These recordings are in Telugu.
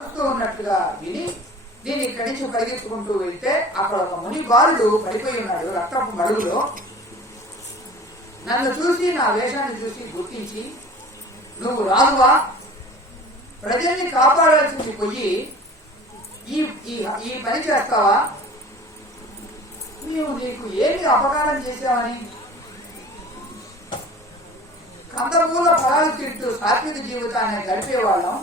ఉన్నట్టుగా విని దీన్ని ఇక్కడి నుంచి పరిగెత్తుకుంటూ వెళ్తే అక్కడ ఒక ముని బాలుడు పడిపోయి ఉన్నాడు రక్తపు మడుగులో. నన్ను చూసి నా వేషాన్ని చూసి గుర్తించి, నువ్వు రాజువా, ప్రజల్ని కాపాడాల్సింది పోయి ఈ పని చేస్తావా, నీవు నీకు ఏమి అపకారం చేశావని? కందమూల ఫలాలు తింటూ సాత్విక జీవితాన్ని గడిపేవాళ్ళం,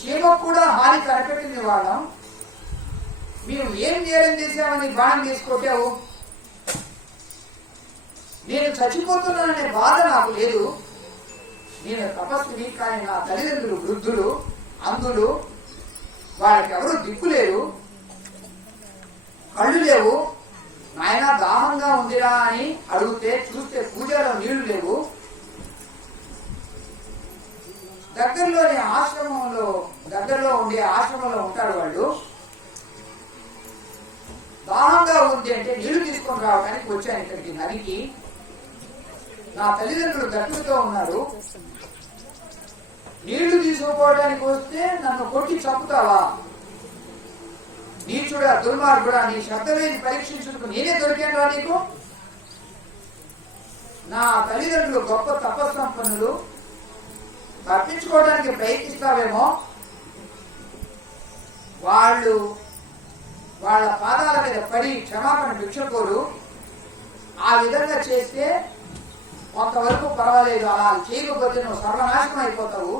చీమకు కూడా హాని కనిపెట్టిన వాళ్ళం, మేము ఏం నేరం చేశామని బాణం తీసుకొట్టావు? నేను చచ్చిపోతున్నాననే బాధ నాకు లేదు. నేను తపస్సుని, కానీ నా తల్లిదండ్రులు వృద్ధులు, అందులు, వాళ్ళకెవరూ దిక్కులేరు, కళ్ళు లేవు. నాయన దాహంగా ఉందిరా అని అడిగితే చూస్తే పూజలో నీళ్లు లేవు. దగ్గరలో ఉండే ఆశ్రమంలో ఉంటారు వాళ్ళు. దాహంగా ఉంది అంటే నీళ్లు తీసుకొని రావడానికి వచ్చాను ఇక్కడికి నదికి. నా తల్లిదండ్రులు దట్టుతో ఉన్నారు. నీళ్లు తీసుకోవడానికి వస్తే నన్ను కొట్టి చంపుతావా? నీచుడా, దుర్మార్గుడా, నీ శబ్దమేది పరీక్షించుటకు నేనే దొరికాను నీకు? నా తల్లిదండ్రులు గొప్ప తపస్సంపన్నులు, తప్పించుకోవడానికి ప్రయత్నిస్తావేమో. వాళ్ళ పాదాల మీద పడి క్షమాపణ భిక్షకోరు. ఆ విధంగా చేస్తే కొంతవరకు పర్వాలేదు, అలా చేయకపోతే నువ్వు సర్వనాశనం అయిపోతావు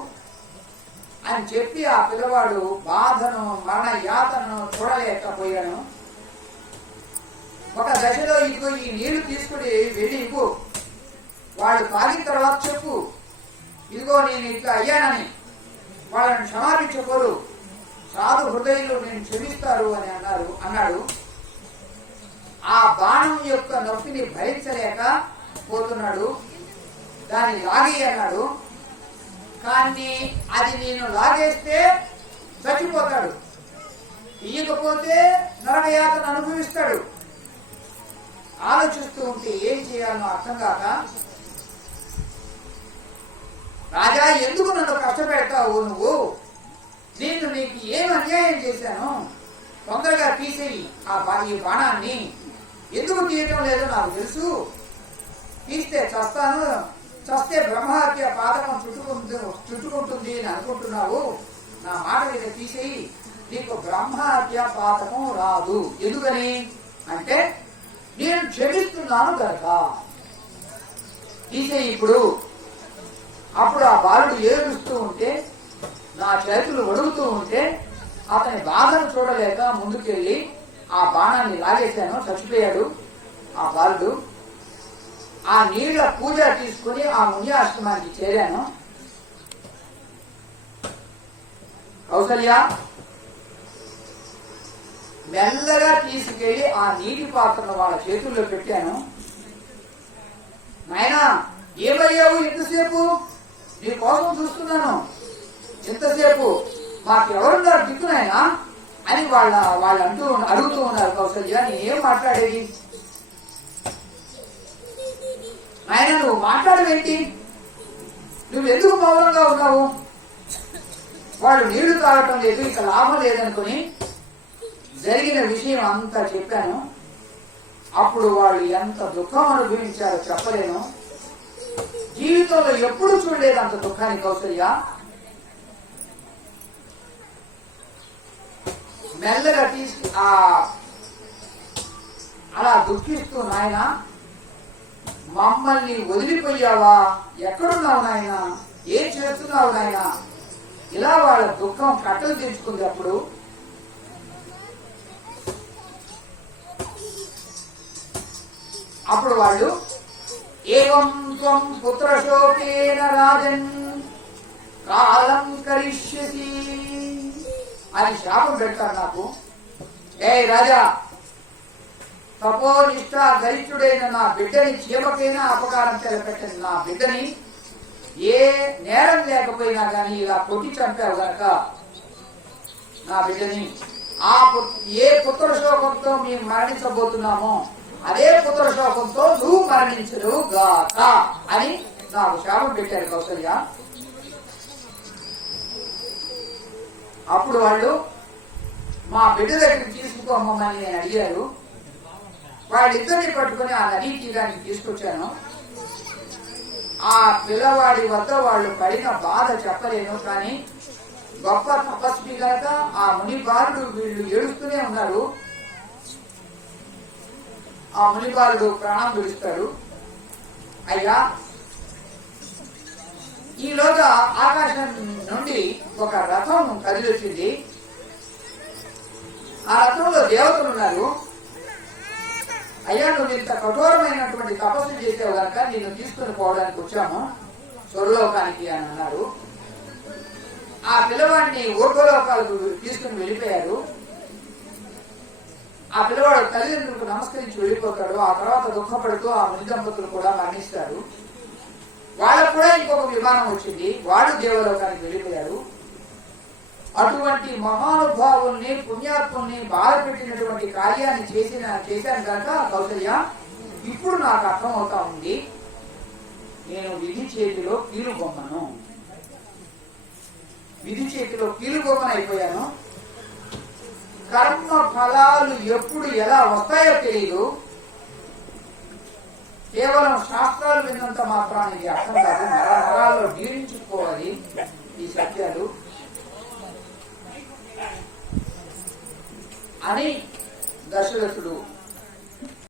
అని చెప్పి ఆ పిల్లవాడు బాధను, మరణ యాతను చూడలేకపోయాను. ఒక దశలో ఇదిగో ఈ నీళ్లు తీసుకుని వెళ్ళి ఇవ్వు, వాళ్ళు తాగిన తర్వాత చెప్పు, ఇదిగో నేను ఇట్లా అయ్యానని. వాళ్ళని క్షమాపించకోరు, సాధు హృదయంలో నేను క్షమిస్తారు అని అన్నాడు. ఆ బాణం యొక్క నొప్పిని భరించలేక పోతున్నాడు. దాన్ని లాగి అన్నాడు. కానీ అది నేను లాగేస్తే చచ్చిపోతాడు, ఇయ్యకపోతే నరకయాతను అనుభవిస్తాడు. ఆలోచిస్తూ ఉంటే ఏం చేయాలో అర్థం కాక, రాజా, ఎందుకు నన్ను కష్టపెడతావు నువ్వు? నేను నీకు ఏం అన్యాయం చేశాను? తొందరగా తీసేయి ఈ బాణాన్ని. ఎందుకు తీయటం లేదో నాకు తెలుసు. తీస్తే చస్తాను, చస్తే బ్రహ్మహత్య పాదకం చుట్టుకుంటుంది అని అనుకుంటున్నావు. నా మాట మీద తీసేయి, నీకు బ్రహ్మహత్య పాదకం రాదు. ఎందుకని అంటే నేను క్షమిస్తున్నాను కనుక. తీసేయి ఇప్పుడు. అప్పుడు ఆ బాలుడు ఏడుస్తూ ఉంటే, నా చేతులు వణుకుతూ ఉంటే, అతని బాధను చూడలేక ముందుకెళ్లి ఆ బాణాన్ని లాగేశాను. చచ్చిపోయాడు ఆ బాలుడు. ఆ నీళ్ల పూజ తీసుకుని ఆ మునియాశ్రమానికి చేరాను. కౌసల్య మెల్లగా తీసుకెళ్లి ఆ నీటి పాత్రను వాళ్ళ చేతుల్లో పెట్టాను. నాయనా, ఏమయ్యావు ఇంతసేపు? నీ కోసం చూస్తున్నాను. ఇంతసేపు మాకెవరున్నారు దిక్కునాయనా అని వాళ్ళు అడుగుతూ ఉన్నారు. కౌసల్య, నేనేం మాట్లాడేది? నాయన, నువ్వు మాట్లాడవేంటి? నువ్వు ఎందుకు మౌనంగా ఉన్నావు? వాళ్ళు నీళ్లు తాగటం లేదు, ఇక లాభం లేదనుకుని జరిగిన విషయం అంతా చెప్పాను. అప్పుడు వాళ్ళు ఎంత దుఃఖం అనుభవించారో చెప్పలేను. జీవితంలో ఎప్పుడు చూడలేదు అంత దుఃఖాన్ని కౌసల్య. మెల్లగా అలా దుఃఖిస్తూ, నాయన మమ్మల్ని వదిలిపోయావా? ఎక్కడున్నావు నాయన? ఏం చేస్తున్నావు నాయన? ఇలా వాళ్ళ దుఃఖం కట్టలు తెచ్చుకుంది. అప్పుడు వాళ్ళు ఏవం త్వం పుత్రశోకేన రాజన్ కాలం కరిష్యసి అని శాపం పెడతారు నాకు. ఏ రాజా, తపోనిష్ట గరిష్ఠుడైన నా బిడ్డని చీమకైనా అపకారం తెలపెట్టని నా బిడ్డని ఏ నేరం లేకపోయినా కానీ ఇలా కొట్టి చంపావు గనక నా బిడ్డని ఏ పుత్ర శోకంతో మేము మరణించబోతున్నామో అదే పుత్ర శోకంతో నువ్వు మరణించరు గాక అని నాకు శాపం పెట్టారు కౌసల్య. అప్పుడు వాళ్ళు మా బిడ్డ దగ్గరికి తీసుకుపోమని నేను అడిగారు. వాళ్ళిద్దరిని పట్టుకుని ఆ నదీ తీరానికి తీసుకొచ్చాను. ఆ పిల్లవాడి వద్ద వాళ్ళు పడిన బాధ చెప్పలేను. కానీ గొప్ప తపస్వి కనుక ఆ మునిబాలుడు వీళ్ళు ఏడుస్తూనే ఉన్నారు. ఆ మునిబాలుడు ప్రాణం విడుస్తాడు. అయ్యా, ఈలోగా ఆకాశం నుండి ఒక రథం కదిలొచ్చింది. ఆ రథంలో దేవతలు ఉన్నారు. అయ్యా, నువ్వు ఇంత కఠోరమైనటువంటి తపస్సు చేసావు కనుక నిన్ను తీసుకుని పోవడానికి వచ్చాము స్వర్గలోకానికి అని అన్నారు. ఆ పిల్లవాడిని ఊర్ధ్వలోకాలకు తీసుకుని వెళ్ళిపోయారు. ఆ పిల్లవాడు తల్లిదండ్రులకు నమస్కరించి వెళ్ళిపోతాడు. ఆ తర్వాత దుఃఖపడుతూ ఆ ముని దంపతులు కూడా మరణిస్తారు. వాళ్ళకు కూడా ఇంకొక విమానం వచ్చింది. వాళ్ళు దేవలోకానికి వెళ్ళిపోయారు. అటువంటి మహానుభావుల్ని పుణ్యాత్ముల్ని బాధ పెట్టినటువంటి కార్యాన్ని చేశాను కనుక కౌసల్య, ఇప్పుడు నాకు అర్థమవుతా ఉంది, నేను విధి చేతిలో కీలుబొమ్మను, విధి చేతిలో కీలుబొమ్మను అయిపోయాను. కర్మ ఫలాలు ఎప్పుడు ఎలా వస్తాయో తెలియదు. కేవలం శాస్త్రాలు విన్నంత మాత్రాన్ని ఇది అర్థం కాదు. నరాల్లో జీర్ణించుకోవాలి ఈ సత్యాలు అని